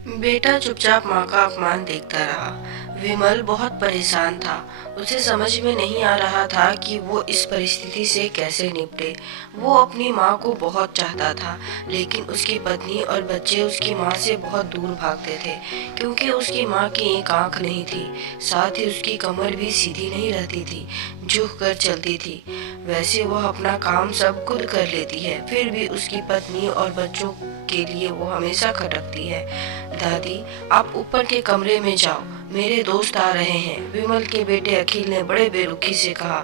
बेटा चुपचाप माँ का अपमान देखता रहा। विमल बहुत परेशान था। उसे समझ में नहीं आ रहा था कि वो इस परिस्थिति से कैसे निपटे। वो अपनी माँ को बहुत चाहता था, लेकिन उसकी पत्नी और बच्चे उसकी माँ से बहुत दूर भागते थे, क्योंकि उसकी माँ की एक आंख नहीं थी। साथ ही उसकी कमर भी सीधी नहीं रहती थी, झुक कर चलती थी। वैसे वह अपना काम सब खुद कर लेती है, फिर भी उसकी पत्नी और बच्चों के लिए वो हमेशा खटकती है। दादी, आप ऊपर के कमरे में जाओ, मेरे दोस्त आ रहे हैं, विमल के बेटे अखिल ने बड़े बेरुखी से कहा।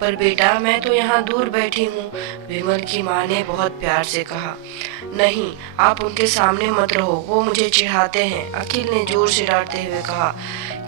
पर बेटा, मैं तो यहाँ दूर बैठी हूँ, विमल की माँ ने बहुत प्यार से कहा। नहीं, आप उनके सामने मत रहो, वो मुझे चिढ़ाते हैं, अखिल ने जोर से डांटते हुए कहा।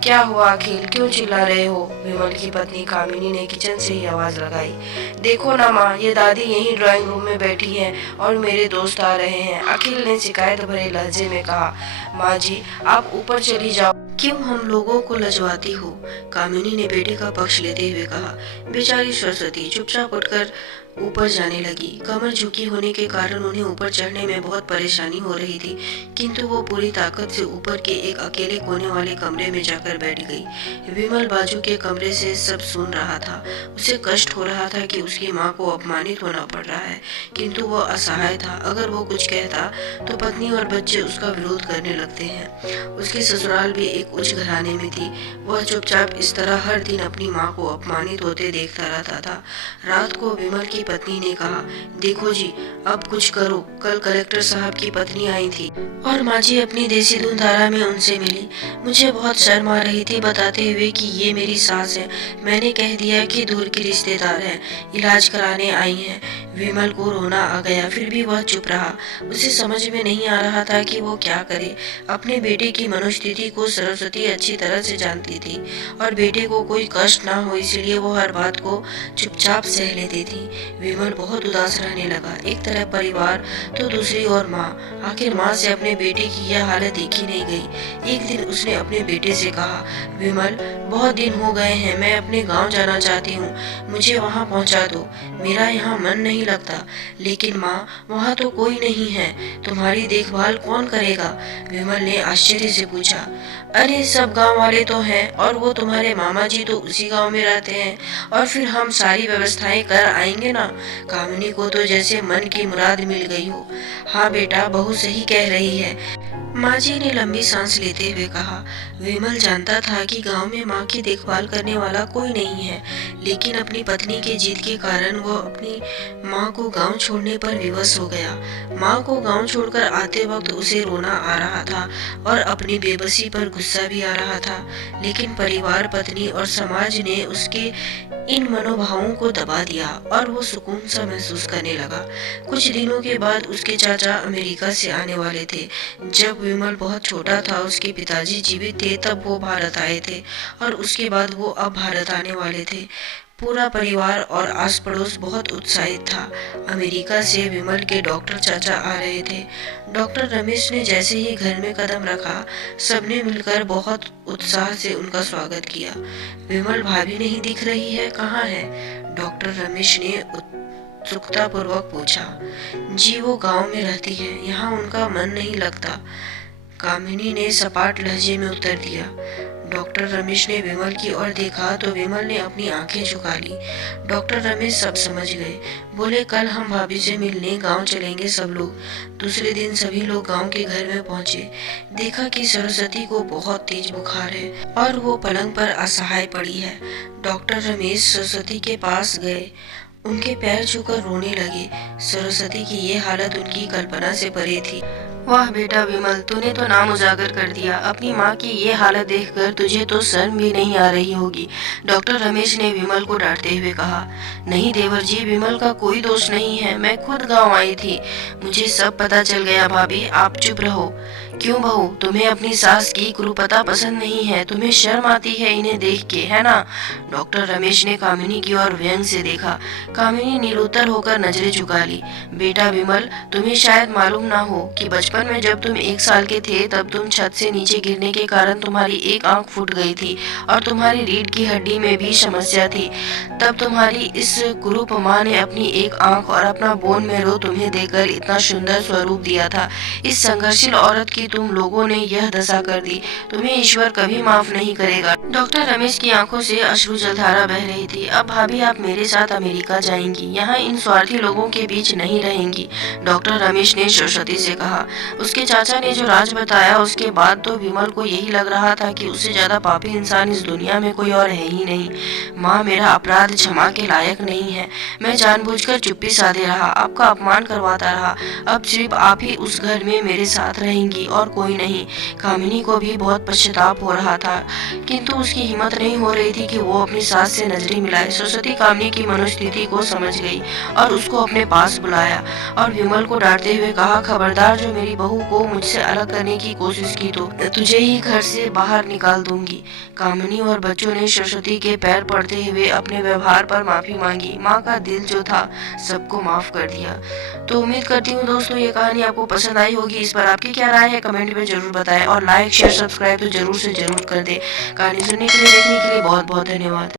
क्या हुआ अखिल, क्यों चिल्ला रहे हो? विमल की पत्नी कामिनी ने किचन से ही आवाज लगाई। देखो ना माँ, ये दादी यहीं ड्राइंग रूम में बैठी हैं और मेरे दोस्त आ रहे हैं, अखिल ने शिकायत भरे लहजे में कहा। माँ जी, आप ऊपर चली जाओ, क्यों हम लोगों को लजवाती हो? कामिनी ने बेटे का पक्ष लेते हुए कहा। बेचारी सरस्वती चुपचाप उठकर ऊपर जाने लगी। कमर झुकी होने के कारण उन्हें ऊपर चढ़ने में बहुत परेशानी हो रही थी, किंतु वो पूरी ताकत से ऊपर के एक अकेले कोने वाले कमरे में जाकर बैठ गई। विमल बाजू के कमरे से सब सुन रहा था। उसे कष्ट हो रहा था कि उसकी माँ को अपमानित होना पड़ रहा है, किंतु वो असहाय था। अगर वो कुछ कहता तो पत्नी और बच्चे उसका विरोध करने लगते हैं। उसकी ससुराल भी एक उच्च घराने में थी। वह चुपचाप इस तरह हर दिन अपनी माँ को अपमानित होते देखता रहता था। रात को विमल की पत्नी ने कहा, देखो जी, अब कुछ करो। कल कलेक्टर साहब की पत्नी आई थी और माँ जी अपनी देसी धुंधारा में उनसे मिली। मुझे बहुत शर्म आ रही थी बताते हुए कि ये मेरी सास है। मैंने कह दिया कि दूर की रिश्तेदार है, इलाज कराने आई हैं। विमल को रोना आ गया, फिर भी वह चुप रहा। उसे समझ में नहीं आ रहा था कि वो क्या करे। अपने बेटे की मनोस्थिति को सरस्वती अच्छी तरह से जानती थी और बेटे को कोई कष्ट ना हो इसलिए वो हर बात को चुपचाप सह लेती थी। विमल बहुत उदास रहने लगा। एक तरफ परिवार तो दूसरी ओर माँ। आखिर माँ से अपने बेटे की यह हालत देखी नहीं गई। एक दिन उसने अपने बेटे से कहा, विमल, बहुत दिन हो गए हैं, मैं अपने गांव जाना चाहती हूँ, मुझे वहाँ पहुँचा दो। मेरा यहाँ मन नहीं लगता। लेकिन माँ, वहाँ तो कोई नहीं है, तुम्हारी देखभाल कौन करेगा? विमल ने आश्चर्य से पूछा। अरे सब गांव वाले तो हैं और वो तुम्हारे मामा जी तो उसी गांव में रहते हैं, और फिर हम सारी व्यवस्थाएं कर आएंगे ना। कामिनी को तो जैसे मन की मुराद मिल गई हो। हाँ बेटा, बहू सही कह रही है, माँ जी ने लंबी सांस लेते हुए कहा। विमल जानता था कि गांव में माँ की देखभाल करने वाला कोई नहीं है, लेकिन अपनी पत्नी के जिद के कारण वह अपनी माँ को गांव छोड़ने पर विवश हो गया। माँ को गांव छोड़कर आते वक्त उसे रोना आ रहा था और अपनी बेबसी पर गुस्सा भी आ रहा था, लेकिन परिवार, पत्नी और समाज ने उसके इन मनोभावों को दबा दिया और वो सुकून सा महसूस करने लगा। कुछ दिनों के बाद उसके चाचा अमेरिका से आने वाले थे। जब विमल बहुत छोटा था, उसके पिताजी जीवित थे तब वो भारत आए थे और उसके बाद वो अब भारत आने वाले थे। पूरा परिवार और आस पड़ोस बहुत उत्साहित था। अमेरिका से विमल के डॉक्टर चाचा आ रहे थे। डॉक्टर रमेश ने जैसे ही घर में कदम रखा, सबने मिलकर बहुत उत्साह से उनका स्वागत किया। विमल भाभी नहीं दिख रही है, कहाँ है? डॉक्टर रमेश ने उत्सुकता पूर्वक पूछा। जी, वो गांव में रहती है, यहाँ उनका मन नहीं लगता, कामिनी ने सपाट लहजे में उत्तर दिया। डॉक्टर रमेश ने विमल की ओर देखा तो विमल ने अपनी आंखें झुका ली। डॉक्टर रमेश सब समझ गए। बोले, कल हम भाभी से मिलने गांव चलेंगे सब लोग। दूसरे दिन सभी लोग गांव के घर में पहुंचे। देखा कि सरस्वती को बहुत तेज बुखार है और वो पलंग पर असहाय पड़ी है। डॉक्टर रमेश सरस्वती के पास गए, उनके पैर छूकर रोने लगे। सरस्वती की ये हालत उनकी कल्पना से परे थी। वाह बेटा विमल, तूने तो नाम उजागर कर दिया। अपनी माँ की ये हालत देखकर तुझे तो शर्म भी नहीं आ रही होगी, डॉक्टर रमेश ने विमल को डांटते हुए कहा। नहीं देवर जी, विमल का कोई दोष नहीं है, मैं खुद गांव आई थी, मुझे सब पता चल गया। भाभी, आप चुप रहो। क्यों बहू, तुम्हें अपनी सास की कुरूपता पसंद नहीं है? तुम्हें शर्म आती है इन्हें देख के, है ना? डॉक्टर रमेश ने कामिनी की ओर व्यंग से देखा। कामिनी निरुत्तर होकर नजरें झुका ली। बेटा विमल, तुम्हें शायद मालूम ना हो कि बचपन में जब तुम 1 साल के थे तब तुम छत से नीचे गिरने के कारण तुम्हारी एक आंख फूट गई थी और तुम्हारी रीढ़ की हड्डी में भी समस्या थी। तब तुम्हारी इस कुरूप माँ ने अपनी एक आंख और अपना बोन मेरो तुम्हें देकर इतना सुंदर स्वरूप दिया था। इस संघर्षशील औरत की सरस्वती, तुम लोगों ने यह दशा कर दी, तुम्हें ईश्वर कभी माफ नहीं करेगा। डॉक्टर रमेश की आंखों से अश्रु जलधारा बह रही थी। अब भाभी आप मेरे साथ अमेरिका जाएंगी, यहाँ इन स्वार्थी लोगों के बीच नहीं रहेंगी, डॉक्टर रमेश ने सरस्वती से कहा। उसके चाचा ने जो राज बताया उसके बाद तो विमल को यही लग रहा था कि उससे ज्यादा पापी इंसान इस दुनिया में कोई और है ही नहीं। माँ, मेरा अपराध क्षमा के लायक नहीं है, मैं जानबूझकर चुप्पी साधे रहा, आपका अपमान करवाता रहा। अब सिर्फ आप ही उस घर में मेरे साथ रहेंगी और कोई नहीं। कामिनी को भी बहुत पश्चाताप हो रहा था, किंतु उसकी हिम्मत नहीं हो रही थी कि वो अपनी सास से नजरें मिलाए। सरस्वती कामिनी की मनोस्थिति को समझ गई और उसको अपने पास बुलाया और विमल को डांटते हुए कहा, खबरदार, जो मेरी बहू को मुझसे अलग करने की कोशिश की तो तुझे ही घर से बाहर निकाल दूंगी। कामिनी और बच्चों ने सरस्वती के पैर पड़ते हुए अपने व्यवहार पर माफी मांगी। माँ का दिल जो था सबको माफ कर दिया। तो उम्मीद करती हूँ दोस्तों ये कहानी आपको पसंद आई होगी। इस पर आपकी क्या राय है कमेंट में जरूर बताएं और लाइक शेयर सब्सक्राइब तो जरूर से जरूर कर दे। कहानी सुनने के लिए, देखने के लिए बहुत बहुत धन्यवाद।